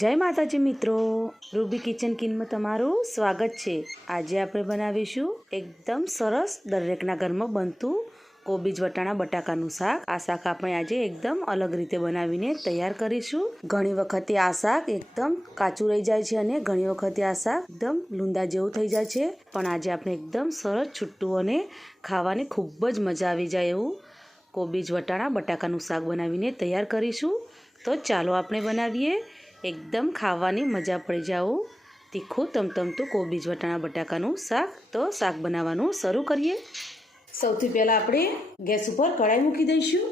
જય માતાજી મિત્રો. રૂબી કિચન કિનમાં તમારું સ્વાગત છે. આજે આપણે બનાવીશું એકદમ સરસ દરેકના ઘરમાં બનતું કોબીજ વટાણા બટાકાનું શાક. આ શાક આપણે આજે એકદમ અલગ રીતે બનાવીને તૈયાર કરીશું. ઘણી વખતે આ શાક એકદમ કાચું રહી જાય છે અને ઘણી વખતે આ શાક એકદમ લૂંદા જેવું થઈ જાય છે. પણ આજે આપણે એકદમ સરસ છૂટું અને ખાવાની ખૂબ જ મજા આવી જાય એવું કોબીજ વટાણા બટાકાનું શાક બનાવીને તૈયાર કરીશું. તો ચાલો આપણે બનાવીએ. એકદમ ખાવાની મજા પડી જાઓ. તીખું તમતમતું કોબીજ વટાણા બટાકાનું શાક તો શાક બનાવવાનું શરૂ કરીએ. સૌથી પહેલાં આપણે ગેસ ઉપર કઢાઈ મૂકી દઈશું.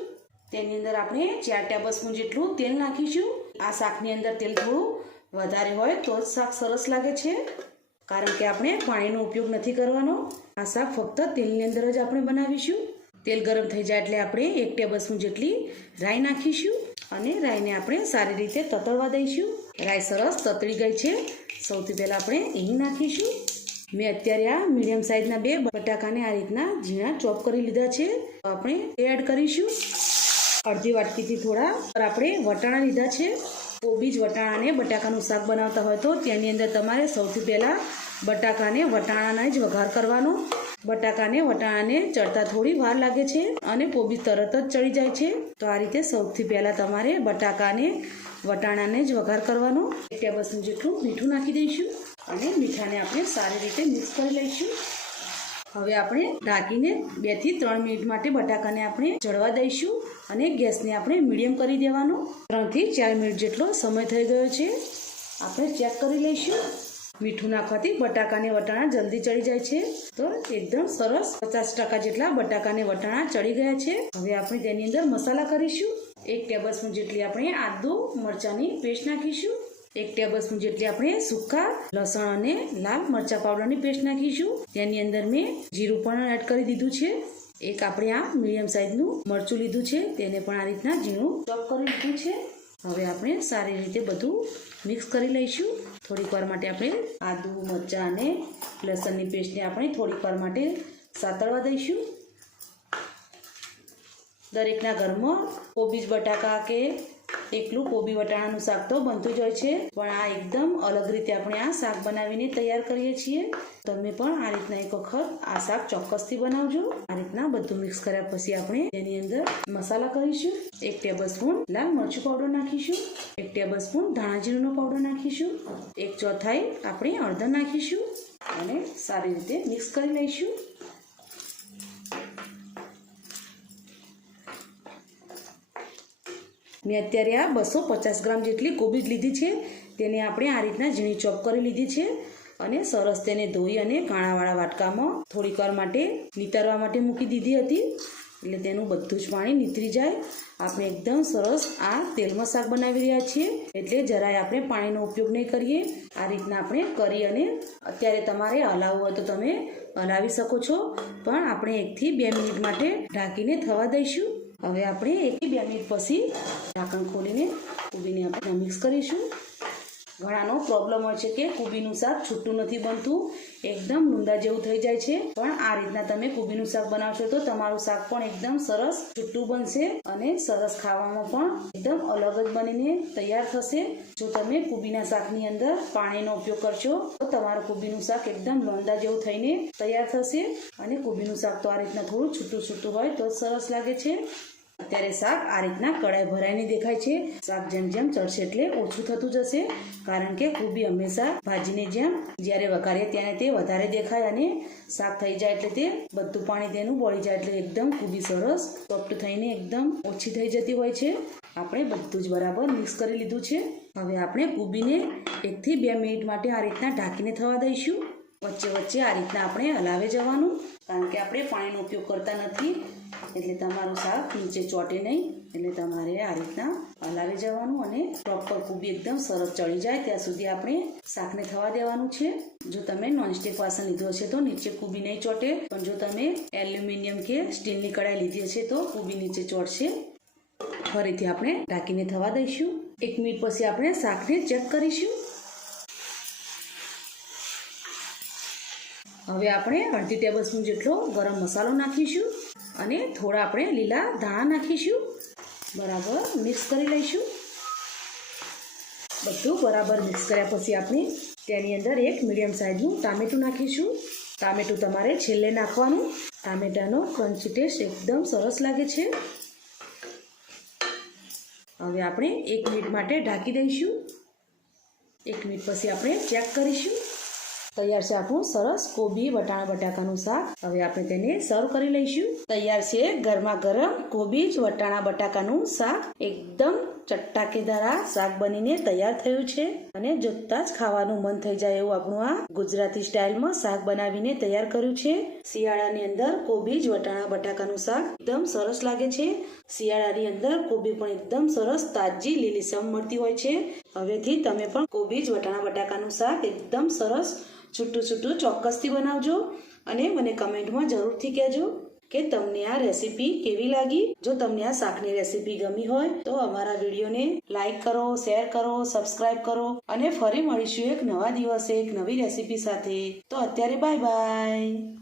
તેની અંદર આપણે ચાર ટેબલ સ્પૂન જેટલું તેલ નાખીશું. આ શાકની અંદર તેલ થોડું વધારે હોય તો જ શાક સરસ લાગે છે. કારણ કે આપણે પાણીનો ઉપયોગ નથી કરવાનો. આ શાક ફક્ત તેલની અંદર જ આપણે બનાવીશું. તેલ ગરમ થઈ જાય એટલે આપણે એક ટેબલ સ્પૂન જેટલી રાઈ નાખીશું. અને રાઈને આપણે સારી રીતે તતળવા દઈશું. રાઈ સરસ તતળી ગઈ છે. સૌથી પહેલાં આપણે અહીં નાખીશું. મેં અત્યારે આ મીડિયમ સાઇઝના બે બટાકાને આ રીતના ઝીણા ચોપ કરી લીધા છે. તો આપણે એ એડ કરીશું. અડધી વાટકીથી થોડા આપણે વટાણા લીધા છે. કોબીજ વટાણાને બટાકાનું શાક બનાવતા હોય તો તેની અંદર તમારે સૌથી પહેલાં બટાકાને વટાણાના જ વઘાર કરવાનો. બટાકાને વટાણાને ચડતા થોડી વાર લાગે છે અને કોબી તરત જ ચડી જાય છે. તો આ રીતે સૌથી પહેલાં તમારે બટાકાને વટાણાને જ વઘાર કરવાનો. એક ટેબલસ્પૂન જેટલું મીઠું નાખી દઈશું અને મીઠાને આપણે સારી રીતે મિક્સ કરી લઈશું. હવે આપણે ઢાંકીને બેથી ત્રણ મિનિટ માટે બટાકાને આપણે ચડવા દઈશું અને ગેસને આપણે મીડિયમ કરી દેવાનો. ત્રણથી ચાર મિનિટ જેટલો સમય થઈ ગયો છે. આપણે ચેક કરી લઈશું. મીઠું નાખવાથી બટાકાને વટાણા જલ્દી ચડી જાય છે. તો એકદમ સરસ પચાસ ટકા જેટલા બટાકાને વટાણા ચડી ગયા છે. હવે આપણે તેની અંદર મસાલા કરીશું. એક ટેબલ જેટલી આપણે આદુ મરચાંની પેસ્ટ નાખીશું. એક ટેબલ સ્પૂન જેટલી આપણે સૂકા લસણ અને લાલ મરચા પાવડરની પેસ્ટ નાખીશું. તેની અંદર મેં જીરું પણ એડ કરી દીધું છે. એક આપણે આ મીડિયમ સાઇઝનું મરચું લીધું છે. તેને પણ આ રીતના ઝીણું ચોપ કરી લીધું છે. હવે આપણે સારી રીતે બધું મિક્સ કરી લઈશું. થોડીક વાર માટે આપણે આદુ, મરચાં અને લસણની પેસ્ટને આપણે થોડીક વાર માટે સાતળવા દઈશું. દરેકના ઘરમાં કોબીજ, બટાકા કે એકલું કોબી વટાણાનું શાક તો બનતું જ હોય છે. પણ આ એકદમ અલગ રીતે આપણે આ શાક બનાવીને તૈયાર કરીએ છીએ. તમે પણ આ રીતના એક વખત આ શાક ચોક્કસથી બનાવજો. આ રીતના બધું મિક્સ કર્યા પછી આપણે તેની અંદર મસાલા કરીશું. એક ટેબલ સ્પૂન લાલ મરચું પાવડર નાખીશું. એક ટેબલ સ્પૂન ધાણા પાવડર નાખીશું. એક ચોથાઈ આપણે હળદર નાખીશું. અને સારી રીતે મિક્સ કરી લઈશું. મેં અત્યારે આ બસો પચાસ ગ્રામ જેટલી કોબીજ લીધી છે. તેને આપણે આ રીતના ઝીણી ચોપ કરી લીધી છે અને સરસ તેને ધોઈ અને કાણાવાળા વાટકામાં થોડીક વાર માટે નીતરવા માટે મૂકી દીધી હતી. એટલે તેનું બધું જ પાણી નીતરી જાય. આપણે એકદમ સરસ આ તેલમાં શાક બનાવી રહ્યા છીએ. એટલે જરાય આપણે પાણીનો ઉપયોગ નહીં કરીએ. આ રીતના આપણે કરી અને અત્યારે તમારે હલાવવું હોય તો તમે હલાવી શકો છો. પણ આપણે એકથી બે મિનિટ માટે ઢાંકીને થવા દઈશું. હવે આપણે એક બે મિનિટ પછી ઢાંકણ ખોલીને કોબીને આપણે મિક્સ કરીશું. ઘણાનો પ્રોબ્લેમ હોય છે કે કોબીનું શાક છૂટું નથી બનતું, એકદમ લુંદા જેવું થઈ જાય છે. પણ આ રીતના તમે કોબીનું શાક બનાવશો તો તમારું શાક પણ એકદમ સરસ છૂટું બનશે અને સરસ ખાવામાં પણ એકદમ અલગ જ બનીને તૈયાર થશે. જો તમે કોબીના શાકની અંદર પાણીનો ઉપયોગ કરશો, તો તમારું કોબીનું શાક એકદમ લોંદા જેવું થઈને તૈયાર થશે. અને કોબીનું શાક તો આ રીતના થોડું છૂટું છૂટું હોય તો સરસ લાગે છે. અત્યારે શાક આ રીતના કડાઈ ભરાઈને દેખાય છે. શાક જેમ જેમ ચડશે એટલે ઓછું થતું જશે. કારણ કે કોબી હંમેશા ભાજીને જેમ જ્યારે વઘારીએ ત્યારે તે વધારે દેખાય અને શાક થઈ જાય એટલે તે બધું પાણી તેનું બળી જાય એટલે એકદમ કોબી સરસ, સોફ્ટ થઈને એકદમ ઓછી થઈ જતી હોય છે. આપણે બધું જ બરાબર મિક્સ કરી લીધું છે. હવે આપણે કોબીને એકથી બે મિનિટ માટે આ રીતના ઢાંકીને થવા દઈશું. વચ્ચે વચ્ચે આ રીતના આપણે હલાવે જવાનું. કારણ કે આપણે પાણીનો ઉપયોગ કરતા નથી. એટલે તમારું શાક નીચે ચોટે નહીં, એટલે તમારે આ રીતના હલાવી જવાનું અને પ્રોપર કૂબી એકદમ સરસ ચડી જાય ત્યાં સુધી આપણે શાકને થવા દેવાનું છે. જો તમે નોનસ્ટિક વાસણ લીધો હશે તો નીચે કૂબી નહીં ચોટે, પણ જો તમે એલ્યુમિનિયમ કે સ્ટીલની કડાઈ લીધી હશે તો કૂબી નીચે ચોટશે. ફરીથી આપણે ઢાંકીને થવા દઈશું. એક મિનિટ પછી આપણે શાકને ચેક કરીશું. હવે આપણે અડધી ટેબલ સ્પૂન જેટલો ગરમ મસાલો નાખીશું. અને થોડા આપણે લીલા ધાણા નાખીશું. બરાબર મિક્સ કરી લઈશું. બધું બરાબર મિક્સ કર્યા પછી આપણે તેની અંદર એક મીડિયમ સાઇઝનું ટામેટું નાખીશું. ટામેટું તમારે છેલ્લે નાખવાનું. ટામેટાનો ક્રન્ચી ટેસ્ટ એકદમ સરસ લાગે છે. હવે આપણે એક મિનિટ માટે ઢાંકી દઈશું. એક મિનિટ પછી આપણે ચેક કરીશું. તૈયાર છે આપણું સરસ કોબી વટાણા બટાકાનું શાક. હવે આપણે તેને સર્વ કરી લઈશું. તૈયાર છે ગરમા ગરમ કોબી જ વટાણા બટાકાનું શાક. એકદમ ચટાકેદાર આ શાક બનીને તૈયાર થયું છે અને જોતા જ ખાવાનું મન થઈ જાય એવું આપણું આ ગુજરાતી સ્ટાઇલમાં શાક બનાવીને તૈયાર કર્યું છે. શિયાળાની અંદર કોબી જ વટાણા બટાકાનું શાક એકદમ સરસ લાગે છે. શિયાળાની અંદર કોબી પણ એકદમ સરસ તાજી લીલીસમ મળતી હોય છે. હવેથી તમે પણ કોબી જ વટાણા બટાકાનું શાક એકદમ સરસ, છૂટું છૂટું ચોક્કસથી બનાવજો અને મને કમેન્ટમાં જરૂરથી કહેજો. કે તમને આ રેસીપી કેવી લાગી? જો તમને આ શાકની રેસીપી ગમી હોય, તો અમારા વિડીયોને લાઈક કરો, શેર કરો, સબસ્ક્રાઇબ કરો અને ફરી મળીશું એક નવા દિવસે એક નવી રેસીપી સાથે. તો અત્યારે બાય બાય.